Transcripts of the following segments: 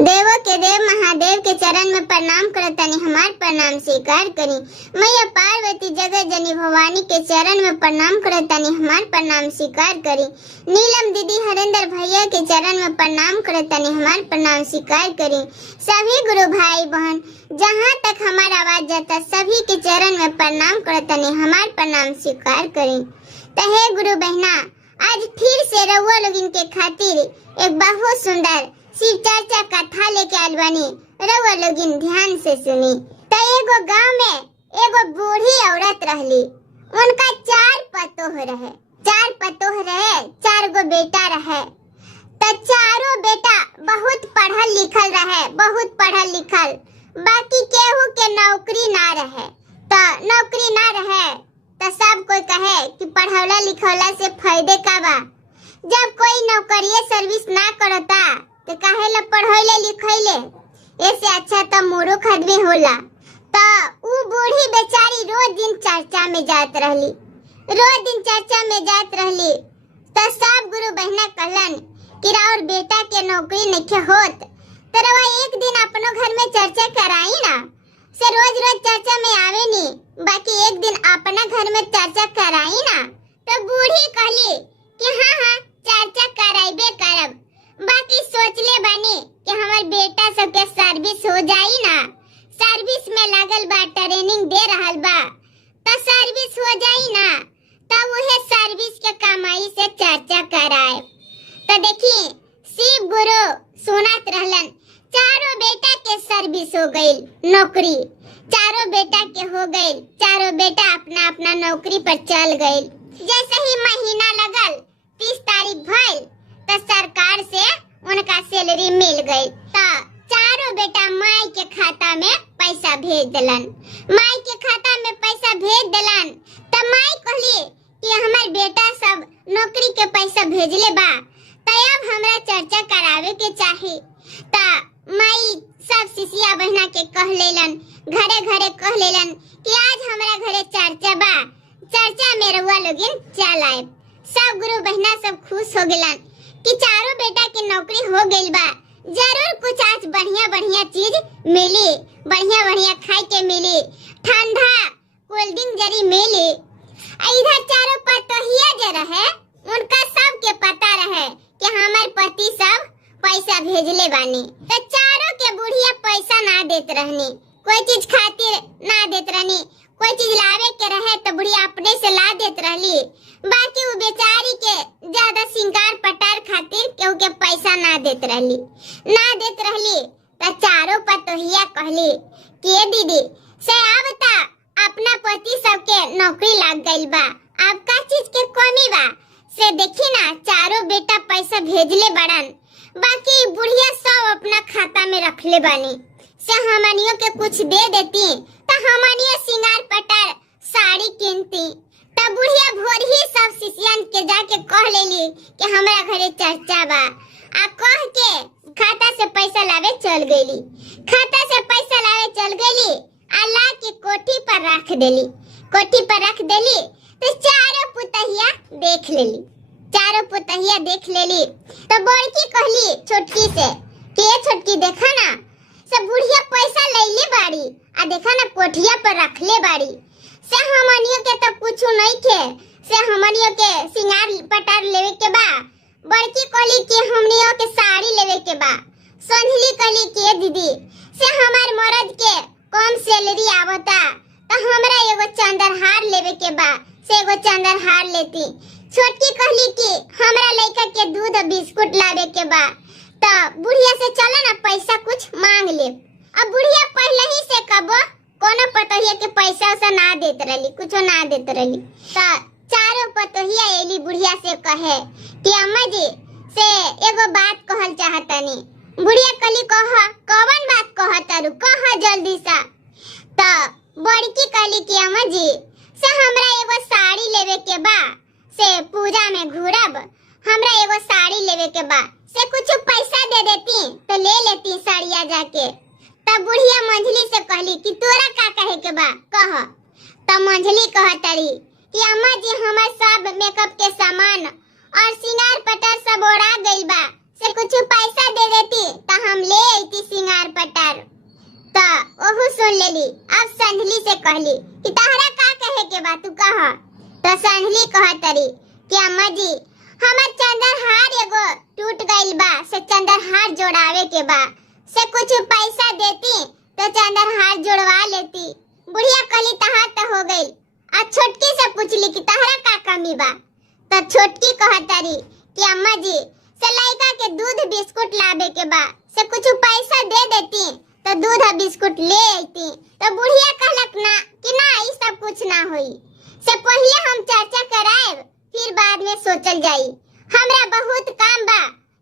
देवों के देव महादेव के चरण में प्रणाम करतनी, हमार प्रणाम स्वीकार करी। मैया पार्वती जगत जनी भवानी के चरण में प्रणाम करतनी, हमार प्रणाम स्वीकार करी। नीलम दीदी हरेंद्र भैया के चरण में प्रणाम करतनी, हमार प्रणाम स्वीकार करी। सभी गुरु भाई बहन जहाँ तक हमारा आवाज जाता सभी के चरण में प्रणाम करतनी, हमार प्रणाम स्वीकार करी। तहे गुरु बहना, आज फिर से रउआ लोगिन के खातिर एक बहुत सुंदर शिव चर्चा कथा लेके आइल बानी। रउआ लोगिन ध्यान से सुनी। त एगो गांव में एगो बूढ़ी औरत रहली। उनका चार पतोह रहे, चार गो बेटा रहे। त चारों बेटा बहुत पढ़ल लिखल रहे, बहुत पढ़ल लिखल। बाकी केहू के नौकरी ना रहे। त नौकरी ना रहे त सब कोई कहे कि पढ़ौला लिखौला से फायदे का बा। जब कोई नौकरिये सर्विस ना करता तो काहे ला पढ़ैले लिखैले, ऐसे अच्छा तो मूर्ख आदमी होला। तो ऊ बूढ़ी बेचारी रोज दिन चर्चा में जात रहली, तो सब गुरु बहना कहलन कि राउर बेटा के नौकरी नहीं होत तो रवा एक दिन अपनो घर में चर्चा कराई ना। से रोज रोज चर्चा में आवे नी, बाकी एक दिन अपना घर में चर्चा कराई ना। तो बूढ़ी कहली कि हाँ चर्चा कराइबे करब, बाकी सोचले बानी कि हमार बेटा सबके सर्विस हो जाई ना। सर्विस में लागल बा, ट्रेनिंग दे रहल बा, तो सर्विस हो जाई ना, तब उहे सर्विस के कमाई से चर्चा कराए। तो देखी शिव गुरु सुनत रहलन, चारों बेटा के सर्विस हो गई, नौकरी चारों बेटा के हो गई। चारों बेटा अपना अपना नौकरी पर चल गए। जैसे ही महीना लगल 30 तारीख भइल तो सरकार से उनका सैलरी मिल गई। तो चारों बेटा माई के खाता में पैसा भेज दिलन। तो माई कहली कि हमार बेटा सब नौकरी के पैसा भेजले बा, तो अब हमरा चर्चा करावे के चाही। तो माई सब शिष्या बहना के कह लेलन, घरे घरे कह लेलन कि आज हमरा घरे चर्चा बा, चर्चा में रउआ लोगिन चल आए। सब गुरु बहना सब खुश हो गेलन कि चारों बेटा की नौकरी हो गई बा। जरूर कुछ आज बढ़िया बढ़िया चीज मिली, बढ़िया बढ़िया खाए के मिली, ठंडा कोल्ड ड्रिंक जरी मिली। इधर चारों पतोहिया जो रहे उनका सबके पता रहे कि हमार पति सब पैसा भेजले बानी। तो चारों के बुढ़िया पैसा ना देत रहनी, कोई चीज खातिर ना देत रहनी। कोई चीज लावे के रहे तो बुढ़िया अपने से ला देत रहली, बाकी वो बेचारी के ज्यादा सिंगार पटार खातिर केहू के पैसा ना देत रहली। तो चारों पतोहिया कहली कि दीदी से अब ता अपना पति सबके नौकरी लग गइल बा, अब का चीज के कमी बा। से देखी ना चारों बेटा पैसा भेजले बड़न, बाकी बुढ़िया सब अपना खाता में रखले बानी। से हमनियों के कुछ दे देती तो हमनियों सिंगार पटार साड़ी किनती। तब बुढ़िया भोर ही सब शिष्यन के जाके कह लेली कि हमरा घरे चर्चा बा। आ कह के खाता से पैसा लावे चल गईली। आ ला के कोठी पर रख देली। तो चारों पुतहिया देख लेली। तो बड़की कहली छोटकी से कि ये छोटकी देखा ना, सब बुढ़िया पैसा लैले बाड़ी, आ देखा ना कोठिया पर रखले बाड़ी। से हमनियों के तो कुछ नहीं थे, से हमनियों के सिंगार पटार लेवे के बा। बड़की कहली कि हमनियों के साड़ी लेवे के बा। संझली कहली कि दीदी से हमार मर्द के कम सैलरी आवता, तो हमरा एगो चंद्रहार लेवे के बा, से एगो चंद्रहार लेती। छोटकी कहली कि हमरा लइका के दूध और बिस्कुट लावे के बा। तो बुढ़िया से चला ना पैसा कुछ मांग ले। अब बुढ़िया पहले ही से कबो कोनो पतोहिया के पैसा उसा ना देत रहली, कुछो ना देत रहली। तो चारों पतोहिया एली बुढ़िया से कहे कि अम्मा जी से एगो बात कहल चाहतनी। बुढ़िया कहली कौन बात कहतारू, कह जल्दी सा। तो बड़की कहली कि अम्मा जी से हमरा एगो साड़ी लेवे के बा, से पूजा में घूरब, हमरा एगो साड़ी लेवे के बा। से कुछ पैसा दे देती तो ले लेती साड़िया जाके। तब बुढ़िया मंझली से कहली कि तोरा का कहे के बा, कह। तब मंझली कहतड़ी कि अम्मा जी हमार सब मेकअप के सामान और सिंगार पटार सब ओरा गइल बा, से कुछ पैसा दे देती तो हम ले आती तरी अब संधली से कहली कि तहरा का कहे के बा तू कह। तो संधली कह तरी कि अम्मा जी हमर चंद्रहार एगो टूट गइल बा, से चंद्रहार जोड़ावे के बा, से कुछ पैसा देती तो चंद्रहार जोड़वा लेती। बुढ़िया कहली तहार तो हो गइल। आ छोटकी से पूछली कि तहरा का कमी बा। तो छोटकी कहतारी कि अम्मा जी से लड़का के दूध बिस्कुट लावे के बा, से कुछ पैसा दे देती तो दूध और बिस्कुट ले आती। तो बुढ़िया कहलक ना कि ना ई सब कुछ ना होई, से पहले हम चर्चा कराएब फिर बाद में सोचल जाई। हमरा बहुत काम बा,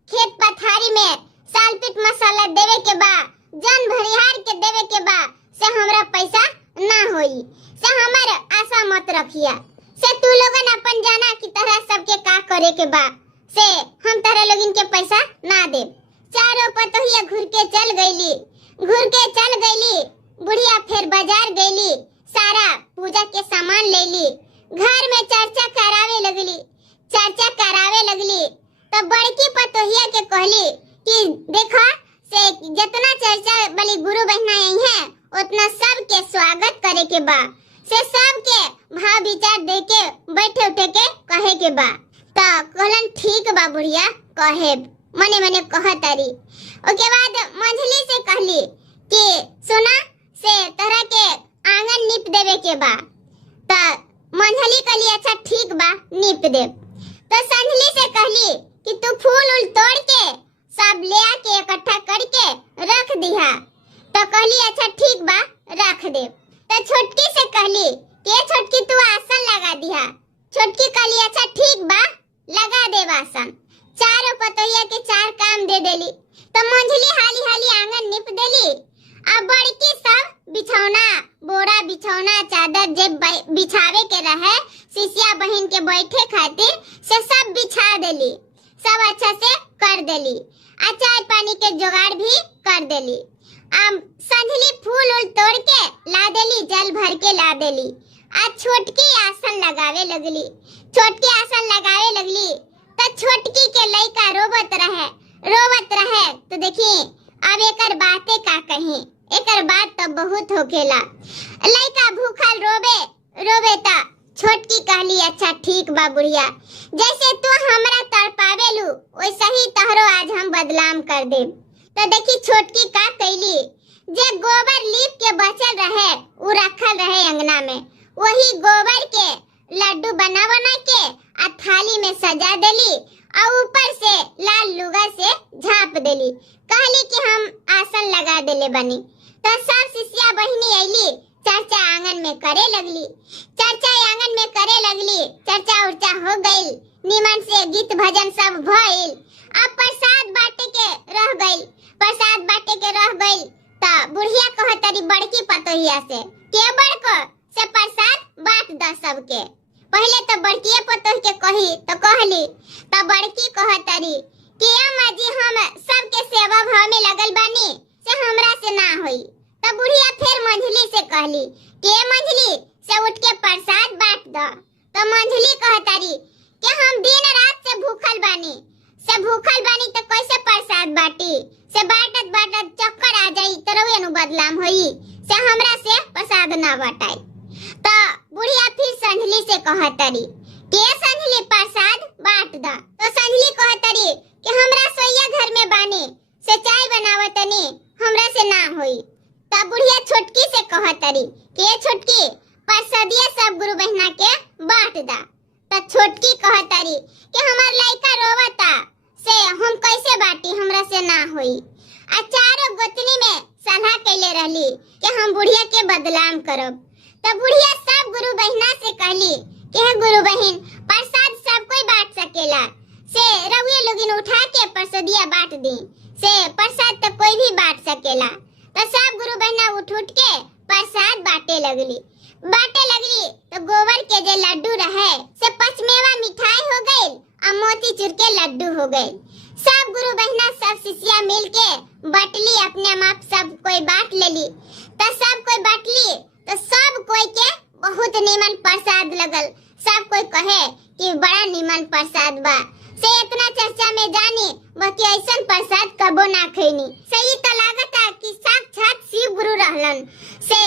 खेत पथारी में सालपीट मसाला देवे के बा, जन भरिहार के देवे के बा, से हमरा पैसा ना होई। से हमर आशा मत रखिया, से तू लोगन अपन जाना कि तरह सबके का करे के बा, से हम तरह लोगन के पैसा ना दे। चारों पतोहिया घूर के चल गईली। बुढ़िया फिर बाजार गईली, सारा पूजा के सामान ले ली, घर में चर्चा करावे लगली। तो बड़की पतोहिया के कहली कि देखा से जितना चर्चा वाली गुरु बहना आई है उतना सबके स्वागत करे के बा, से सबके भाव विचार दे के बैठे उठे के कहे के बा। तो कहलन ठीक बा बुढ़िया कहे, मने मने कहतारी। ओके बाद मंझली से कहली कि सुना से तरह के आंगन नीप देवे के बा। तो मंझली कहली अच्छा ठीक बा नीप दे। तो संझली से कहली कि तू फूल उल तोड़ के सब ले आके इकट्ठा करके रख दिहा। तो कहली अच्छा ठीक बा रख दे। तो छोटकी से कहली कि छोटकी तू आसन लगा दिहा। छोटकी कहली अच्छा ठीक बा लगा दे आसन। चारों पतोहिया के चार काम दे देली। तो मंझली हाली हाली आंगन नीप देली। अब बड़की सब बिछौना बोरा बिछौना चादर जे बिछावे के रहे सिसिया बहन के बैठे खातिर से सब बिछा देली, सब अच्छा से कर देली। चाय पानी के जुगाड़ भी कर देली। अब संझली फूल उल तोड़ के ला देली, जल भर के ला देली। आज छोटकी आसन लगावे लगली। तो छोटकी के लइका रोवत रहे। तो देखी अब एकर बातें का कही, एकर बात तो बहुत होखेला। लइका भूखल रोवे ता छोटकी कहली अच्छा ठीक बा बुढ़िया, जैसे तू हमरा तड़पावेलू वैसे ही तहरो आज हम बदलाम कर दे। तो देखी छोटकी का कैली, जे गोबर लीप के बचल रहे वो रखल रहे अंगना में, वही गोबर के लड्डू बना के आ थाली में सजा देली और ऊपर से लाल लुगा से झाँप देली। कहली कि हम आसन लगा देले बनी। तो सब शिष्या बहिनी आईली, चर्चा आंगन में करे लगली। चर्चा उर्चा हो गई, निमन से गीत भजन सब भइल। अब प्रसाद बाटे के रह गइल। तो बुढ़िया कहतरी बड़की पतोहिया से के बड़को से प्रसाद बांट द सबके। पहले तो बड़की पतोह के कही तो कहली, तो बड़की कहतरी कि अम्मा जी हम सबके सेवा भाव में लगल बानी, से हमरा से ना होई। तो बुढ़िया फिर मंझली से कहली कि मंझली से उठ के प्रसाद बांट द। तो मंझली कहतारी कि हम दिन रात से भूखल बानी तो कैसे प्रसाद बाटी, से बाटत चक्कर आ जाई तो रउए नु बदलाम होई, से हमरा से प्रसाद ना बाटाई। तो बुढ़िया फिर संझली से कहतारी कि संझली प्रसाद बांट द। तो संझली कहतारी कि हमरा सोइया घर में बानी, से चाय बनावतनी हमरा से ना होई। तो बुढ़िया छोटकी से कहतारी कि छोटकी प्रसादिया सब गुरु बहना के बांट दा। तो छोटकी कहतारी कि हमार लइका रोवता, से हम कैसे बाटी, हमरा से ना होई। चारों गोतनी में सलाह कैले रहली कि हम बुढ़िया के बदलाम करब। तो बुढ़िया सब गुरु बहना से कहली कि हे गुरु बहन प्रसाद सब कोई बांट सकेला, से रउए लोगिन उठा के प्रसादिया बांट दी, से प्रसाद तो कोई भी बांट सकेला। तो सब गुरु बहना उठ के प्रसाद बांटे लगली। तो गोबर के जो लड्डू रहे से पचमेवा मिठाई हो गई और मोतीचूर के लड्डू हो गए। सब गुरु बहना सब शिष्या मिल के बटली, अपने आप सब कोई बांट लेली। तो सब कोई बांटली तो सब कोई के बहुत नीमन प्रसाद लगल। सब कोई कहे कि बड़ा नीमन प्रसाद बा, से इतना चर्चा में जानी बाकी ऐसा प्रसाद कबो ना खैनी। सही तो लागता कि साक्षात शिव गुरु रहलन से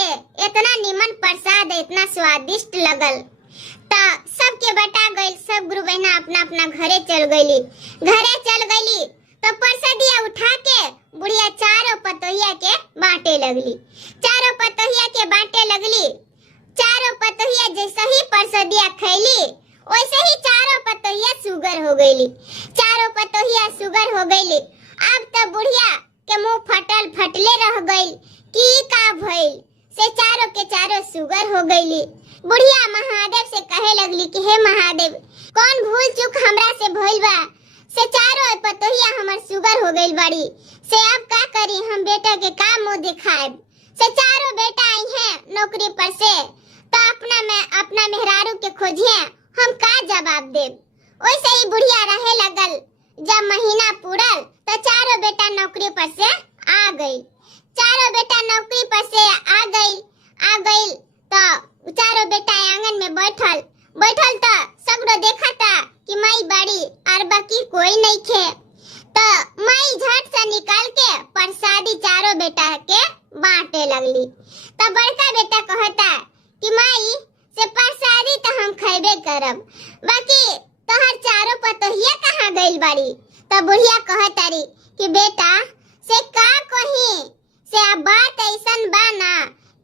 इतना निमन प्रसाद इतना स्वादिष्ट लगल। तो सबके बटा गइल, सब गुरु बहना अपना अपना घरे चल गईली। तो प्रसादिया उठा के बुढ़िया चारों पतोहिया के बांटे लगली। चारों पतोहिया जैसे ही प्रसादिया खैली वैसे ही चारों पतोहिया सुगर हो गईली। अब तो बुढ़िया के मुंह फटले रह गई कि का भइल से चारों के चारों सुगर हो गईली। बुढ़िया महादेव से कहे लगली कि हे महादेव, कौन भूल चूक हमरा से भइल बा से चारों पतोहिया हमर सुगर हो गइल बाड़ी, से अब का करी, हम बेटा के का मुंह दिखाएब। से चारों बेटा आई हैं नौकरी पर से तो अपना मेहरारू के खोजिए, हम का जवाब देब। वैसे ही बुढ़िया रहे लगल। जब महीना पूरल तो चारों बेटा नौकरी पर से आ गई। तो चारों बेटा आंगन में बैठल तो सगरो देखा था कि माई बाड़ी और बाकी कोई नहीं खे। तो माई झट से निकाल के प्रसादी चारों बेटा के बांटे लगली। तो बड़का बेटा कहता कि माई से प्रसादी तो हम खैबे करब, बाकी तोहर चारों पतोहिया कहाँ गइल बाड़ी। तो बुढ़िया कहतारी कि बेटा से का कही, से अब बात ऐसन बा ना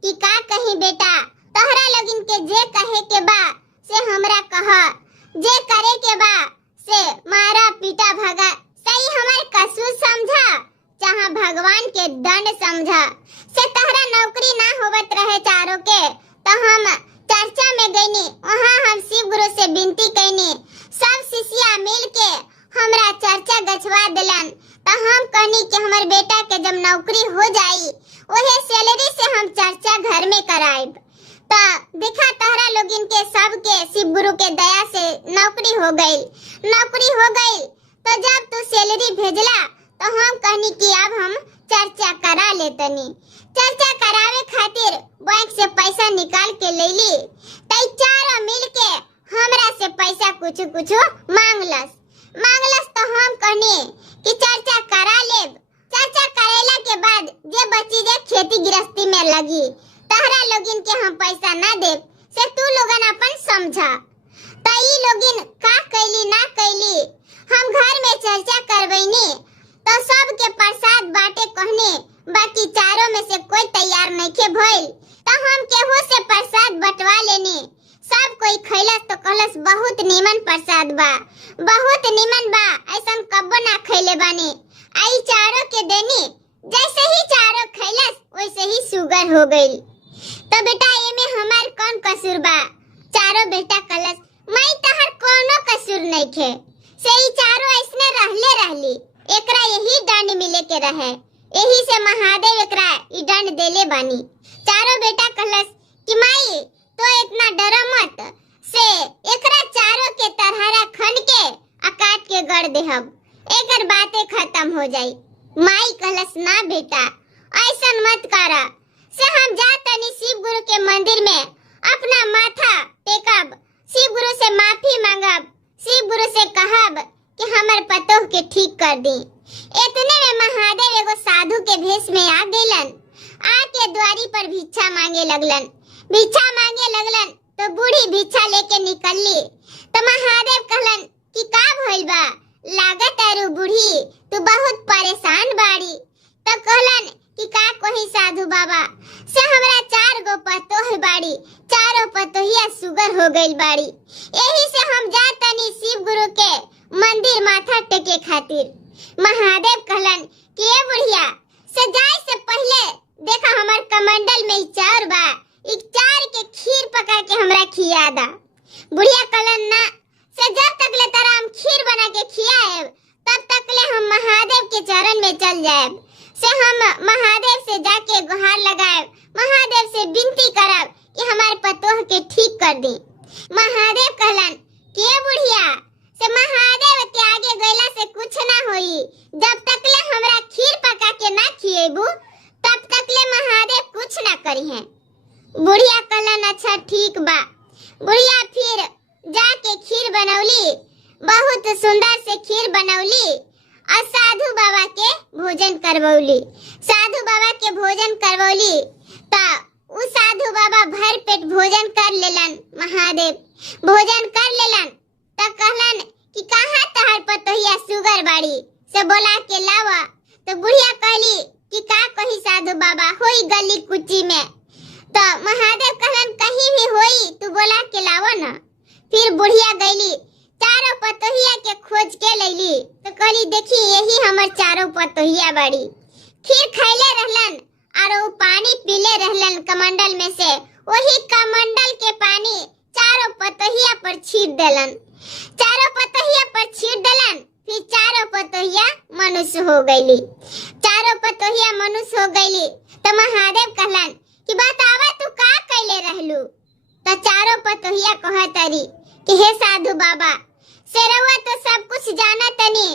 कि का कही बेटा, तोहरा लोगिन के जे कहे के बा से हमरा कह, जे करे के बा से मारा पीटा भगा, सही हमार कसूर समझा चाहे भगवान के दंड समझा। से तोहरा नौकरी ना होवत रहे चारों के तो हम चर्चा में गईनी, वहाँ हम शिव गुरु से विनती कैनी, सब शिष्या मिल के हमरा चर्चा गछवा दिलन। तो हम कहनी कि हमारे बेटा के जब नौकरी हो जाई वही सैलरी से हम चर्चा घर में कराएब। तो देखा तोहरा लोगिन के सब के शिव गुरु के दया से नौकरी हो गई। तो जब तू सैलरी भेजला तो हम कहनी कि अब हम चर्चा करा लेतनी। चर्चा करावे खातिर बैंक से पैसा निकाल के ले ली। तई चारों मिल के हमरा से पैसा कुछ मांगलस। तो हम कहनी कि चर्चा करा लेब। चर्चा करेला के बाद जे बची जे खेती गृहस्थी में लगी, तहरा लोगिन के हम पैसा ना देब, से तू लोगन अपन समझा। तई लोगिन का कैली ना कैली, हम घर में चर्चा करवैनी तो सब के प्रसाद बांटे कहनी, बाकी चारों में से कोई तैयार नहीं के भइल। तो हम केहू से प्रसाद बंटवा लेनी। सब कोई खैलस तो कहलस बहुत नीमन प्रसाद बा, ऐसन कब्बो ना खैले बानी। आई चारों के देनी, जैसे ही चारों खैलस वैसे ही शुगर हो गई। तो बेटा एमे हमार कौन कसूर बा। चारों बेटा कहलस माई तहर कोनो कसूर नहीं खे, से ई चारों ऐसने रहली, एकरा यही दंड मिले के रहे, यही से महादेव एकरा ई दंड देले बानी। चारों बेटा कहलस कि माई तो इतना डरो मत, से एकरा चारों के तरहरा खन के आ काट के गड़ देहब, एकर बातें खत्म हो जाई। माई कहलस ना बेटा ऐसन मत करा, से हम जातनी शिव गुरु के मंदिर में अपना माथा टेकब, शिव गुरु से माफी मांगब, शिव गुरु से कहब कि हमर पतोह के ठीक कर दी। इतने में महादेव एगो साधु के भेष में आ गइलन। आके द्वारी पर भिक्षा मांगे लगलन। तो बूढ़ी भिक्षा लेके निकलली। तो महादेव कहलन कि का भइल बा, लागत अरु बूढ़ी तू बहुत परेशान बाड़ी। तो कहलन कि का कही साधु बाबा, से हमरा 4 गो पतोह बाड़ी, चारों पतोहिया सुगर हो गइल बाड़ी, यही से हम जातनी शिव गुरु के मंदिर माथा टेके खातिर। महादेव कहलन कि ए बुढ़िया, से जाए से पहले देखा हमार कमंडल में चार बा, एक चार के खीर पका के हमरा खिया दा। बुढ़िया कहलन ना, से जब तक ले तारा हम खीर बना के खियाएब तब तक ले हम महादेव के चरण में चल जाएब, से हम महादेव से जाके गुहार लगाएब, महादेव से विनती करब कि हमार पतोह के ठीक कर दी। महादेव कहलन कि ए बुढ़िया, से महादेव के आगे गइला से कुछ ना होई, जब तक ले हमरा खीर पका के ना खिएबू तब तक ले महादेव कुछ ना करी है। बुढ़िया कहलन अच्छा ठीक बा। बुढ़िया फिर जाके खीर बनौली, बहुत सुंदर से खीर बनौली और साधु बाबा के भोजन करवौली। साधु बाबा के भोजन करवौली ता उ साधु बाबा भर पेट भोजन कर लेलन। महादेव भोजन कर लेलन त कहलन कि कहाँ तहर पतोहिया सुगर बाड़ी से बोला के लावा। तो बुढ़िया कहली कि का कही साधु बाबा होई गली कुची में। तो महादेव कहलन कहीं भी होई तू बोला के लावा ना। फिर बुढ़िया गईली चारों पतोहिया के खोज के लैली तो कहली देखी यही हमर चारों पतोहिया बाड़ी। खीर खैले रहलन और वो पानी पीले रहलन कमंडल में से। वही कमंडल के पानी चारों पतोहिया पर छीट देलन। चारों पतोहिया पर छीट देलन। फिर चारों पतोहिया मनुष्य हो गईली। चारों पतोहिया मनुष्य हो गईली। तो महादेव कहलन कि बतावा तू का कैले रहलू। तो चारों पतोहिया कहतरी कि हे साधु बाबा से रउआ तो सब कुछ जाना तनी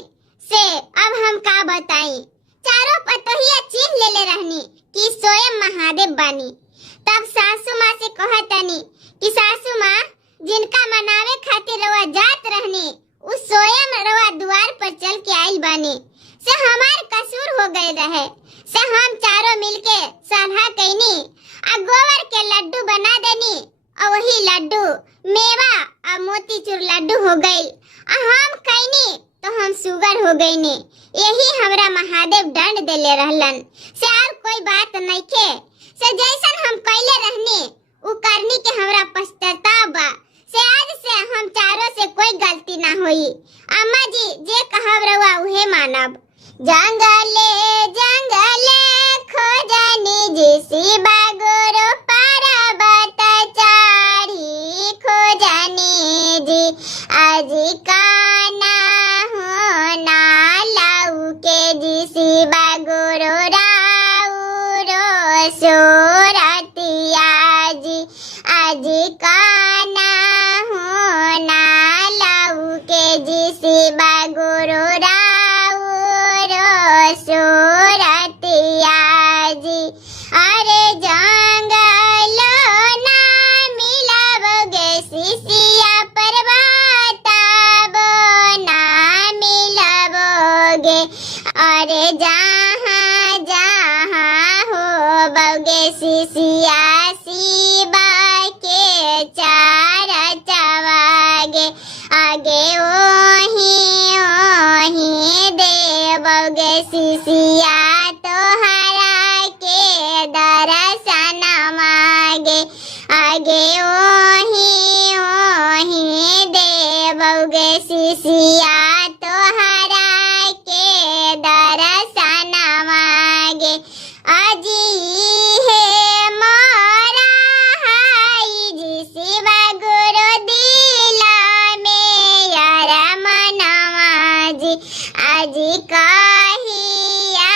से अब हम का बताई। चारों पतोहिया चिन्ह लेले रहनी कि स्वयं महादेव बानी। तब सासू माँ से कहतनी कि सासू माँ जिनका मनावे खातिर रउआ जात रहनी उस स्वयं रउआ द्वार पर चल के आइल बानी से हमार कसूर हो गए रहे से हम चारों मिलके सलाह कैनी आ गोबर के लड्डू बना देनी और वही लड्डू मेवा और मोतीचूर लड्डू हो गई। हम कैनी तो हम सुगर हो गई ने। यही हमरा महादेव दंड देले रहलन से और कोई बात नहीं के से जैसन हम कैले रहनी उ करनी के हमरा पछतावा बा से आज से हम चारों से कोई गलती ना होई। अम्मा जी जे कहब रउआ उहे मानब। जंगले जंगले खोजनी जिसी बागुरु पर्वत चारी खोजनी जी आज काना होना लाऊ के जिसी बागुरु राउरो सोरतिया जी आज काना होना लाऊ के जिसी बागुरु सोरतिया जी। अरे जंगलो ना मिलबोगे सिसिया पर्वता ना मिलबोगे। अरे जहाँ जहाँ हो बोगे सिसिया शिवा के चार चवागे आगे ओही ओही देवोगे सिसिया तोहरा के दर्शन मागे आगे ओही ओही देवोगे सिसिया तोहरा के दर्शन मागे। अजी है मोरा हाई जी शिवा गुरु दिला में यार मनवा जी आज कहिया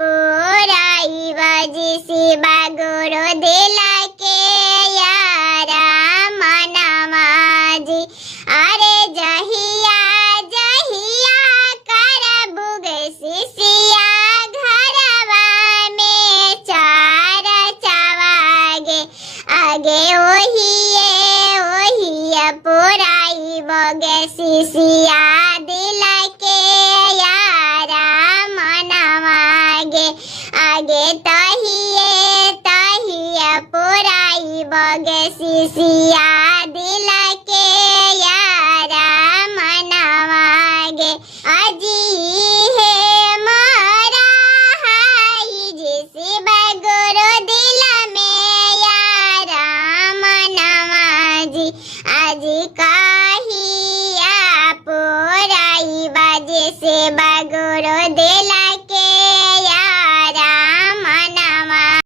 पुराई बजी शिवा गुरु दिला के यार मनवा जी। अरे जहिया जहिया करबुगे सिसिया घरवा में चार चवागे आगे ओही पुराई बगे सिसिया दिला के यारा मनवागे आगे तहिए तहिए पुराई बगे सिसिया दिला के यारा मनवागे। अजी है मोरा हाई जी शिवा गुरु दिला में यारा मनवा जी आज कहिया पुराई बाजे शिवा गुरु दे